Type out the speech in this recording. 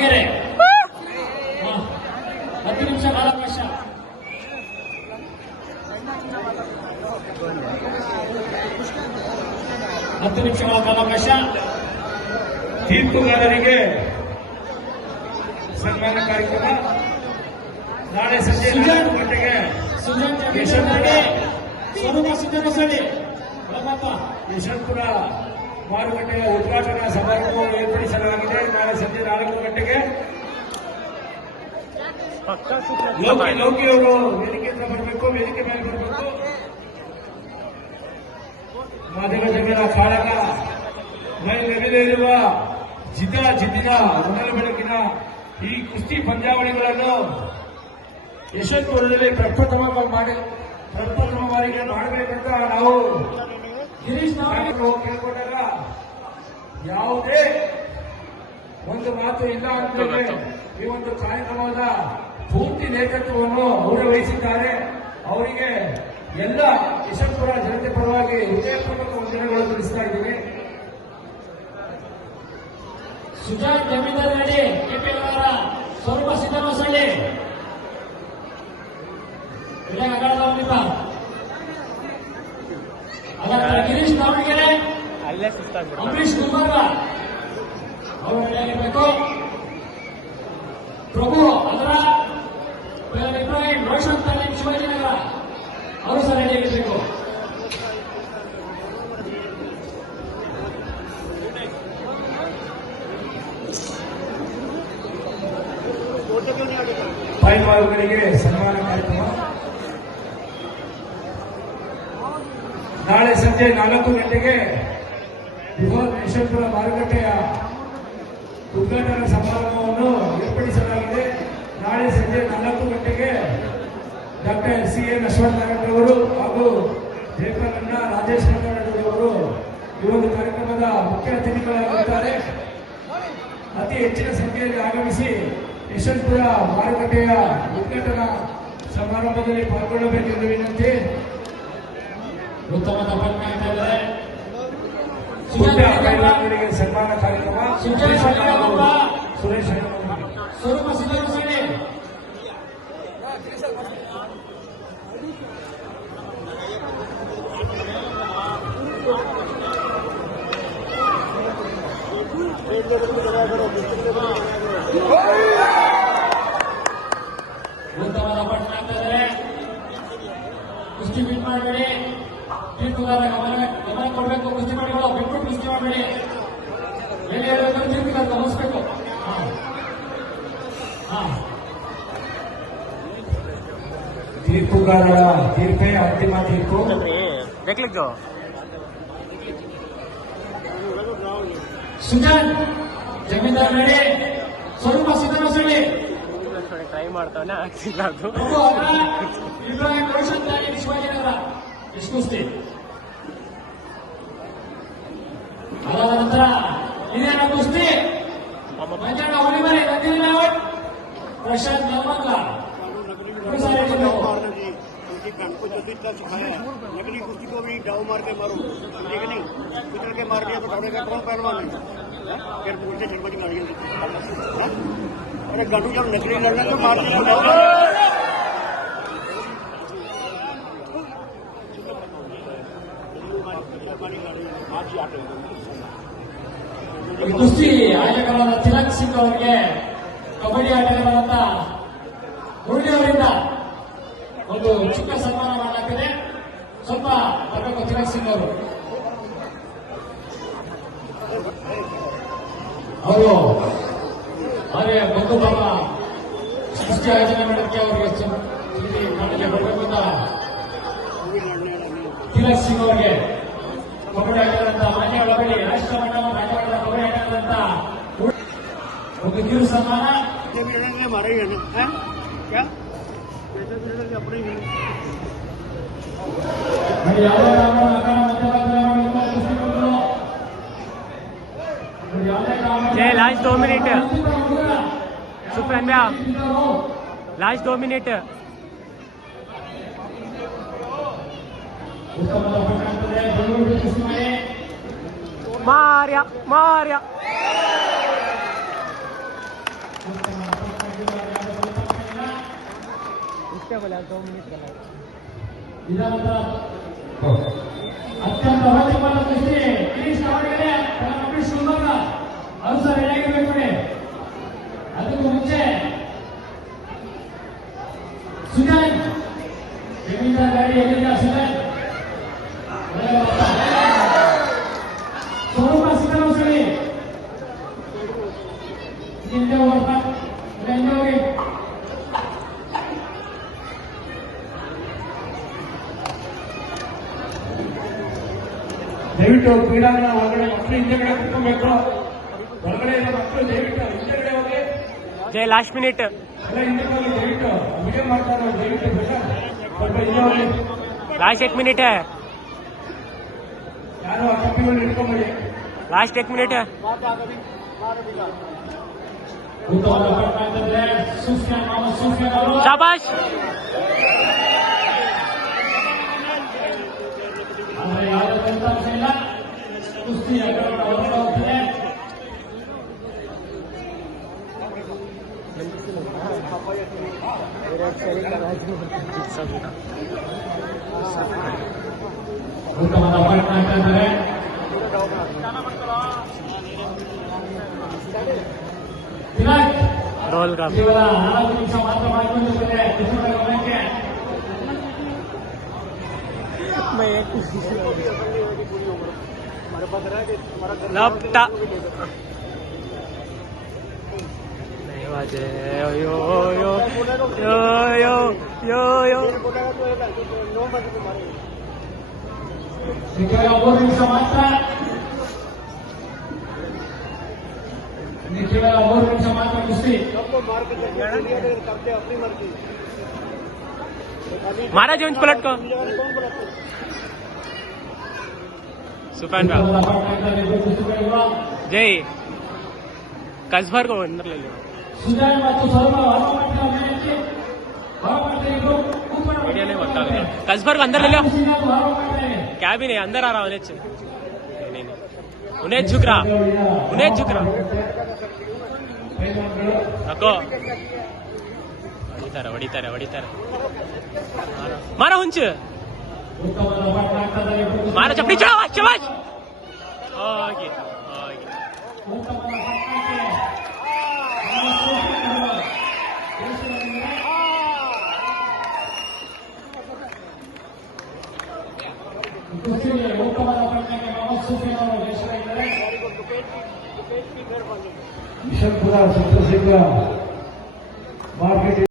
ದಾವಣಗೆರೆ 10 ನಿಮಿಷ ಕಾಲಾವಕಾಶ. ಹತ್ತು ನಿಮಿಷಗಳ ಕಾಲಾವಕಾಶ. ತೀರ್ಪುಗಾರರಿಗೆ ಸನ್ಮಾನ ಕಾರ್ಯಕ್ರಮ ನಾಳೆ ಸಂಜೆ 4 ಗಂಟೆಗೆ ಯಶವಂತಪುರ ಮಾರುಕಟ್ಟೆಯ ಉದ್ಘಾಟನಾ ಸಮಾರಂಭವನ್ನು ಏರ್ಪಡಿಸಲಾಗಿದೆ. ನಾಳೆ ಸಂಜೆ 4 ಗಂಟೆಗೆ ಲೋಕಿಯವರು ವೇದಿಕೆಯಿಂದ ಬರಬೇಕು, ವೇದಿಕೆ ಮೇಲೆ ಬರಬೇಕು. ಮಾದಿಗ ಜಗರ ಕಾಳಗ ಮೈಲೆವಿಲಿರುವ ಜಿದ್ದಿನ ಹೊನಲು ಬೆಳಕಿನ ಈ ಕುಸ್ತಿ ಪಂದ್ಯಾವಳಿಗಳನ್ನು ಯಶವಂತಪುರದಲ್ಲಿ ಪ್ರಪ್ರಥಮ ಬಾರಿಗೆ ಮಾಡಬೇಕಂತ ನಾವು ಗಿರೀಶ್ ಕೇಳ್ಕೊಂಡಾಗ ಯಾವುದೇ ಒಂದು ಮಾತು ಇಲ್ಲ ಅಂತಂದ್ರೆ ಈ ಒಂದು ಕಾರ್ಯಕ್ರಮದ ಪೂರ್ತಿ ನೇತೃತ್ವವನ್ನು ಅವರು ವಹಿಸಿದ್ದಾರೆ. ಅವರಿಗೆ ಎಲ್ಲ ಯಶವಂತಪುರ ಜನತೆ ಪರವಾಗಿ ಹೃದಯಪೂರ್ವಕ ವಂದನೆಗಳು ತಿಳಿಸ್ತಾ ಇದ್ದೀನಿ. ಸುಜಾತ್ ಜಮೀನ್ದಾರ್ ರೆಡ್ಡಿ ಕೆಪಿ ಅವರ ಸ್ವರೂಪ ಸಿದ್ದಮಸಳ್ಳಿ ಗಿರೀಶ್ ದಾವಣಗೆರೆ ಅಂಬರೀಶ್ ಗುಲ್ಬರ್ಗ ಅವರು ರೆಡಿಯಾಗಿರ್ಬೇಕು. ಪ್ರಭು ಅದರ ಇಬ್ರಾಹಿಂ ರೋಷನ್ ತಾಲೀಮ್ ಶಿವಾಜಿನಗರ ಅವರು ಸಹ ರೆಡಿಯಾಗಿರ್ಬೇಕು. ಪೈಲ್ವಾನ್ಗಳಿಗೆ ಸನ್ಮಾನ ಕಾರ್ಯಕ್ರಮ ನಾಳೆ ಸಂಜೆ 4 ಗಂಟೆಗೆ ಯಶವಂತಪುರ ಮಾರುಕಟ್ಟೆಯ ಉದ್ಘಾಟನಾ ಸಮಾರಂಭವನ್ನು ಏರ್ಪಡಿಸಲಾಗಿದೆ. ನಾಳೆ ಸಂಜೆ 4 ಗಂಟೆಗೆ ಡಾಕ್ಟರ್ CN ಅಶ್ವತ್ಥನಾರಾಯಣರವರು ಹಾಗೂ ಜಯಪ್ರಕಣ್ಣ ರಾಜೇಶ್ ಅವರು ಈ ಒಂದು ಕಾರ್ಯಕ್ರಮದ ಮುಖ್ಯ ಅತಿಥಿಗಳಾಗಿರುತ್ತಾರೆ. ಅತಿ ಹೆಚ್ಚಿನ ಸಂಖ್ಯೆಯಲ್ಲಿ ಆಗಮಿಸಿ ಯಶವಂತಪುರ ಮಾರುಕಟ್ಟೆಯ ಉದ್ಘಾಟನಾ ಸಮಾರಂಭದಲ್ಲಿ ಪಾಲ್ಗೊಳ್ಳಬೇಕೆಂದು ವಿನಂತಿ. ಉತ್ತಮ ಪೈಲ್ವಾನರಿಗೆ ಸನ್ಮಾನ ಕಾರ್ಯಕ್ರಮ ಸುರೇಶ್ ಸ್ವರೂಪ ಸಿದ್ದಮಸಳ್ಳಿ ಉತ್ತಮದ ಪಟ್ಟಣ ಆಗ್ತಾ ಕುಸ್ತಿ ಬಿಟ್ ಮಾಡಬೇಡಿ. ತೀರ್ಪುಗಾರ ಗಮನ ಕೊಡಬೇಕು. ಕುಸ್ತಿ ಮಾಡಿಗಳು ಬಿಟ್ಬಿಟ್ಟು ಕುಸ್ತಿ ಮಾಡಬೇಡಿ. ಮೇಲೆ ಹೇಳಬೇಕು, ತೀರ್ಪುಗಾರ ಗಮನಿಸಬೇಕು. ತೀರ್ಪುಗಾರರ ತೀರ್ಪೇ ಅಂತಿಮ ತೀರ್ಪು. ಸುಜಾನ್ ಜಮೀನ್ದಾರ್ ರೆಡ್ಡಿ ಸ್ವರೂಪ ಸಿದ್ದಮಸಳ್ಳಿ ಟ್ರೈ ಮಾಡ್ತಾನೆ ಆಗ್ತಿಲ್ಲ ಅದು. ಇಬ್ರಾಹಿಂ ರೋಷನ್ ತಾಲೀಮ್ ಶಿವಾಜಿನಗರ ಎಷ್ಟು ಕುಸ್ತಿ. ಅದಾದ ನಂತರ ಇದೇನ ಕುಸ್ತಿ ಮಂಜಣ್ಣ ಹುಲಿಮಲೆ ನಂದಿನಿ ಲಾವಟ್ ಪ್ರಶಾಂತ್ ನೆಲಮಂಗಲ को जो इतना सिखाया है नकली कुश्ती को भी डाव मार के मारो, ठीक है नहीं पिछड़ के मार दिया तो दौड़ेगा कौन पहलवान है? फिर पूछते छटपटी मारी अरे गांडू जब नकली लड़ना तो मार दिया ಕುಸ್ತಿ ಆಟಗಾರರಾದ ತಿಲಕ್ ಸಿಂಗ್ ಅವರಿಗೆ ಕಬಡ್ಡಿ ಆಟಗಾರರಾದ ಮುರಳಿ ಅವರಿಂದ ಒಂದು ಚಿಕ್ಕ ಸನ್ಮಾನ ಮಾಡಲಾಗಿದೆ. ಸ್ವಲ್ಪ ಬರಬೇಕು ತಿಲಕ್ ಸಿಂಗ್ ಅವರು ಆದರೆ ಒಂದು ಭಾಗ ಕುಸ್ತಿ ಆಯೋಜನೆ ಮಾಡೋದಕ್ಕೆ ಅವರಿಗೆ ಇಲ್ಲಿ ಕಾಣಿಕೆ ಬರಬೇಕು ಅಂತ ತಿಲಕ್ ಸಿಂಗ್ ಅವರಿಗೆ ಕಬಡ್ಡಿ ಆಟಗಾರಂತ ಮಾನ್ಯ ಕಬಡ್ಡಿ ರಾಷ್ಟ್ರ ಮಟ್ಟದ ಆಟಗಾರರ ಕಬಡ್ಡಿ ಆಟಗಾರಂತ ಒಂದು ಕಿರು ಸನ್ಮಾನ. मारे क्या अपने लास्ट 2 मिनट सुफैन भैया, लास्ट 2 मिनट. मारिया मारिया इसके बोले 2 मिनट का ಇದಾದ ಅತ್ಯಂತ ರೋಚಕವಾದ ಕುಸ್ತಿ ಫಿನಿಶ್ ಆಗಿದೆ. ಕಂಪ್ಲೀಟ್ ಶಿವಮೊಗ್ಗ ಅವರು ಸಹ ರೆಡಿಯಾಗಿರ್ಬೇಕು ನೋಡಿ. ಅದಕ್ಕೂ ಮುಂಚೆ ಸುಜಾನ್ ಜಮೀನ್ದಾರ್ ಗಾಡಿ ಎಲ್ಲಿಂದ ಸುಜಾನ್ ಸ್ವರೂಪ ಸಿದ್ದರಾಮಸ್ವಾಮಿ ಹಿಂದೆ ಹೋಗ್ತಾ ಹಿಂದೆ ಹೋಗಿ ದಯವಿಟ್ಟು ಕ್ರೀಡಾಂಗಣ ಒಳಗಡೆ ಮಕ್ಕಳು ಹಿಂದೆಗಡೆ ಕುತ್ಕೊಬೇಕು. ಹೊರಗಡೆ ಇರೋ ಮಕ್ಕಳು ದಯವಿಟ್ಟು ಹಿಂದೆಗಡೆ ಹೋಗಿ, जय लास्ट मिनिट ಎಲ್ಲ ಹಿಂದೆ ಹೋಗಿ. ದಯವಿಟ್ಟು ವಿಡಿಯೋ ಮಾಡ್ತಾರೆ, ದಯವಿಟ್ಟು ಸ್ವಲ್ಪ ಹಿಂದೆ ಹೋಗಿ. लास्ट 1 मिनट है ಯಾರು ಆ ಕಪ್ಪಿಗಳು ಇಟ್ಕೊಂಬೇಡಿ. लास्ट 1 मिनट है ಉತ್ತಮವಾದ ಪಾಠ ಅಂತಂದ್ರೆ ಸುಫಿಯಾನ್ ಮೊಹಮ್ಮದ್ ಸುಫಿಯಾನ್ ಅವರು शाबाश ಆದರೆ ಯಾವುದೇ ಫಲಿತಾಂಶ ಇಲ್ಲ. ಕುಸ್ತಿ ಅಗ್ರಗಣ್ಯ ಹೊರಗಡೆ ಹೋಗ್ತದೆ. ಉತ್ತಮವಾದ ಪಾಠ ಅಂತಂದ್ರೆ ವಿರಾಟ್ रोल का ಕೇವಲ 4 ನಿಮಿಷ ಮಾತ್ರ ಮಾಡಿಕೊಂಡಿದ್ದಾರೆ. ಕೃಷ್ಣನ ಗಮನಕ್ಕೆ लपटा नहीं बाजे यो यो यो यो यो यो ಕೇವಲ 3 ನಿಮಿಷ ಮಾತ್ರ. ಕೇವಲ 3 ನಿಮಿಷ ಮಾತ್ರ ಕುಸ್ತಿ. मारा जोन्स पलट को सुफान भाई ಉತ್ತಮವಾದ ಪಾಠ ಅಂತಂದ್ರೆ ಇಬ್ಬರು ಕುಸ್ತಿಪಟುಗಳು जय कस्बर को अंदर ले लो ಸುಜಾನ್ ಮತ್ತು ಸ್ವರೂಪ ಹೊರ ಮಾಡ್ತಾರೆ. ಮೇಲೆ ಹೊರ ಮಾಡ್ತಾರೆ. ಇಬ್ಬರು ಕೂತ್ಕೊಂಡು वीडियो नहीं बता कस्बर को अंदर ले लो ಸುಜಾನ್ ಹೊರ ಮಾಡ್ತಾರೆ. क्या भी नहीं अंदर आ रहा उन्हें नहीं उन्हें झुक रहा रखो ಹೊಡಿತಾರೆ ಮಾರ ಹುಂಚು ಉತ್ತಮವಾದ ಪಾಠ ಅಂತಂದ್ರೆ ಇಬ್ಬರು ಮಾರ ಚಪ್ಪಡಿ ಚವಾಜ್ ಹೋಗಿ ಉತ್ತಮವಾದ ಪಾಠಕ್ಕೆ ನಮ್ಮ ಸೋದರರು ದೇಶದಲ್ಲಿ ಕುಸ್ತಿಯಲ್ಲಿ ಉತ್ತಮವಾದ ಪಾಠಕ್ಕೆ ಮೊಹಮ್ಮದ್ ಸುಫಿಯಾನ್ ಅವರು ದೇಶದಲ್ಲಿದ್ದಾರೆ. ವಿಷಪುರ ಚಿತ್ರಸಿಂಗ ಮಾರ್ಕೆಟ್